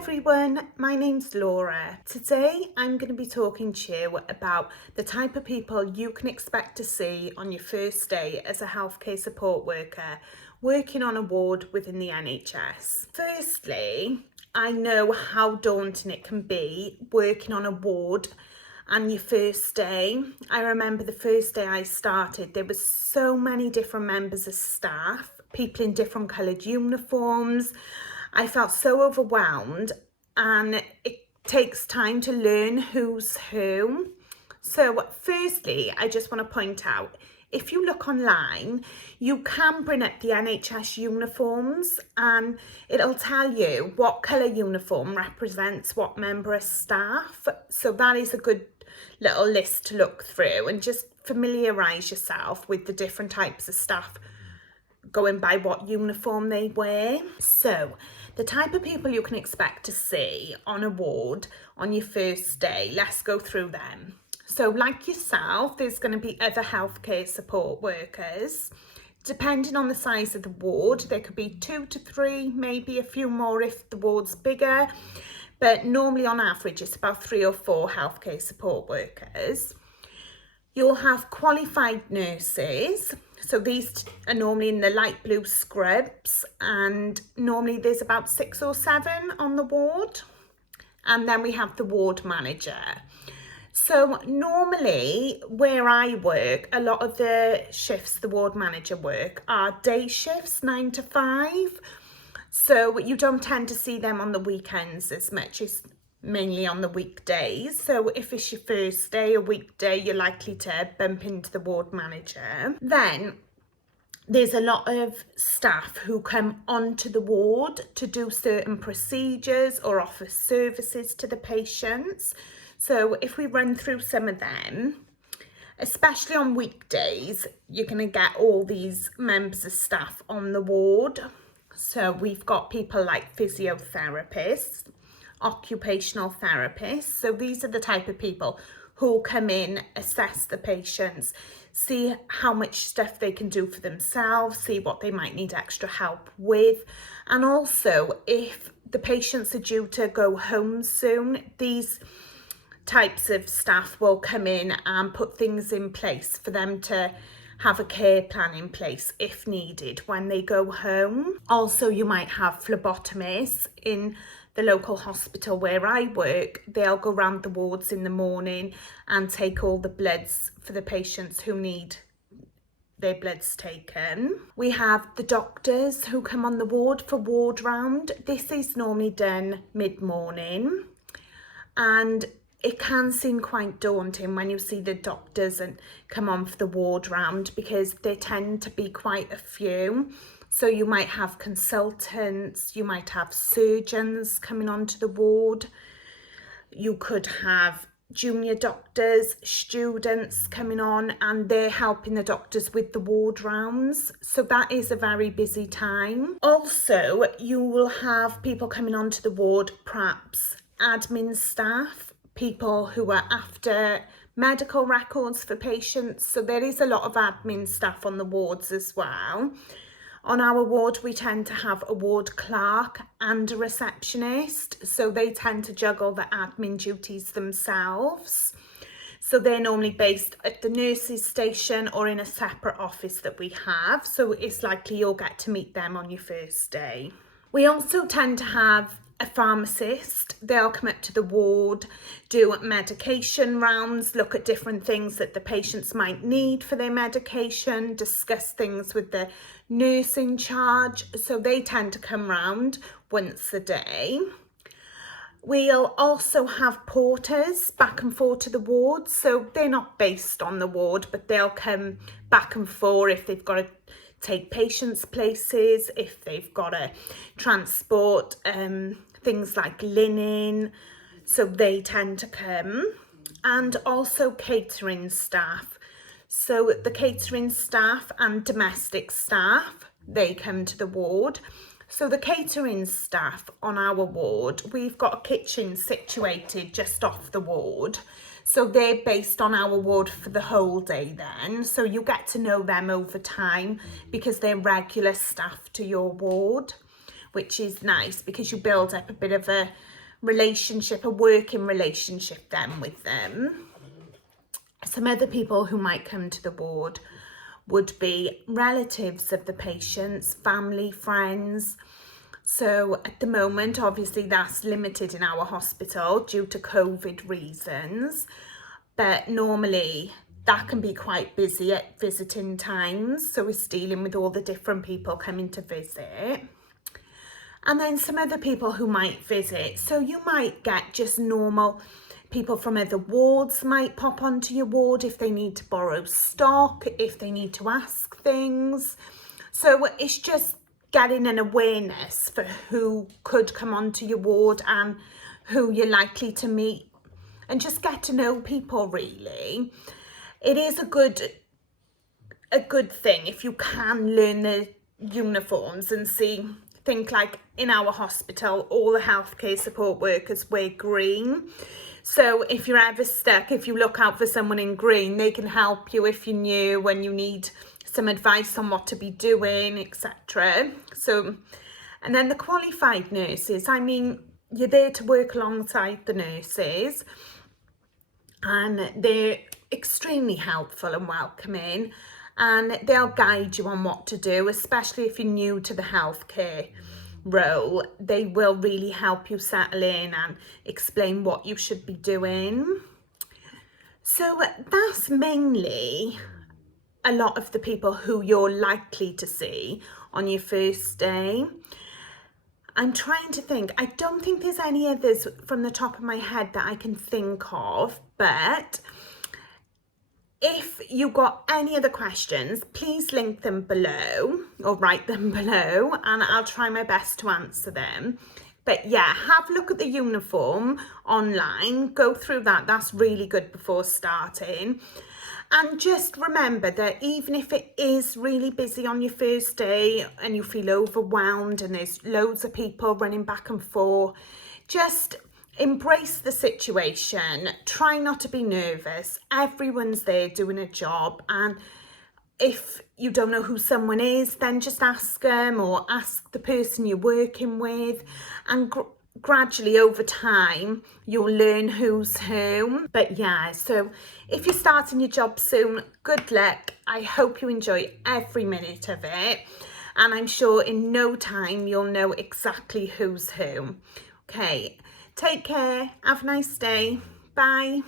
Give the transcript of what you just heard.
everyone, my name's Laura. Today I'm going to be talking to you about the type of people you can expect to see on your first day as a healthcare support worker working on a ward within the NHS. Firstly, I know how daunting it can be working on a ward and your first day. I remember the first day I started, there were so many different members of staff, people in different coloured uniforms. I felt so overwhelmed, and it takes time to learn who's who. So firstly, I just want to point out, if you look online, you can bring up the NHS uniforms and it'll tell you what colour uniform represents what member of staff. So that is a good little list to look through and just familiarise yourself with the different types of staff going by what uniform they wear. So the type of people you can expect to see on a ward on your first day, let's go through them. So like yourself, there's going to be other healthcare support workers. Depending on the size of the ward, there could be 2 to 3, maybe a few more if the ward's bigger, but normally on average it's about 3 or 4 healthcare support workers. You'll have qualified nurses, so these are normally in the light blue scrubs, and normally there's about 6 or 7 on the ward. And then we have the ward manager. So normally where I work, a lot of the shifts the ward manager work are day shifts, 9 to 5. So you don't tend to see them on the weekends as much, as mainly on the weekdays. So if it's your first day, a weekday, you're likely to bump into the ward manager. Then there's a lot of staff who come onto the ward to do certain procedures or offer services to the patients. So if we run through some of them, especially on weekdays, you're going to get all these members of staff on the ward. So we've got people like physiotherapists, occupational therapists. So these are the type of people who come in, assess the patients, see how much stuff they can do for themselves, see what they might need extra help with. And also, if the patients are due to go home soon, these types of staff will come in and put things in place for them to have a care plan in place if needed when they go home. Also, you might have phlebotomists in the local hospital where I work. They'll go round the wards in the morning and take all the bloods for the patients who need their bloods taken. We have the doctors who come on the ward for ward round. This is normally done mid-morning, and it can seem quite daunting when you see the doctors and come on for the ward round, because there tend to be quite a few. So you might have consultants, you might have surgeons coming onto the ward, you could have junior doctors, students coming on, and they're helping the doctors with the ward rounds. So that is a very busy time. Also, you will have people coming onto the ward, perhaps admin staff, people who are after medical records for patients. So there is a lot of admin staff on the wards as well. On our ward, we tend to have a ward clerk and a receptionist. So they tend to juggle the admin duties themselves. So they're normally based at the nurses' station or in a separate office that we have. So it's likely you'll get to meet them on your first day. We also tend to have a pharmacist. They'll come up to the ward, do medication rounds, look at different things that the patients might need for their medication, discuss things with the nurse in charge. So they tend to come round once a day. We'll also have porters back and forth to the ward. So they're not based on the ward, but they'll come back and forth if they've got to take patients places, if they've got to transport things like linen, so they tend to come. And also catering staff. So the catering staff and domestic staff, they come to the ward. So the catering staff on our ward, we've got a kitchen situated just off the ward. So they're based on our ward for the whole day then. So you get to know them over time because they're regular staff to your ward. which is nice because you build up a bit of a relationship, a working relationship then with them. Some other people who might come to the ward would be relatives of the patients, family, friends. So at the moment, obviously that's limited in our hospital due to COVID reasons, but normally that can be quite busy at visiting times. So it's dealing with all the different people coming to visit. And then some other people who might visit. So you might get just normal people from other wards might pop onto your ward if they need to borrow stock, if they need to ask things. So it's just getting an awareness for who could come onto your ward and who you're likely to meet, and just get to know people really. It is a good thing if you can learn the uniforms and think like in our hospital, all the healthcare support workers wear green. So if you're ever stuck, if you look out for someone in green, they can help you if you're new, when you need some advice on what to be doing, etc. So, and then the qualified nurses, I mean, you're there to work alongside the nurses, and they're extremely helpful and welcoming, and they'll guide you on what to do, especially if you're new to the healthcare role. They will really help you settle in and explain what you should be doing. So that's mainly a lot of the people who you're likely to see on your first day. I'm trying to think. I don't think there's any others from the top of my head that I can think of, but if you've got any other questions, please link them below or write them below, and I'll try my best to answer them. But yeah, have a look at the uniform online, go through that. That's really good before starting. And just remember that even if it is really busy on your first day and you feel overwhelmed and there's loads of people running back and forth, just embrace the situation. Try not to be nervous. Everyone's there doing a job, and if you don't know who someone is, then just ask them or ask the person you're working with, and gradually over time you'll learn who's who. But yeah, so if you're starting your job soon, good luck. I hope you enjoy every minute of it, and I'm sure in no time you'll know exactly who's who. Okay, take care, have a nice day, bye.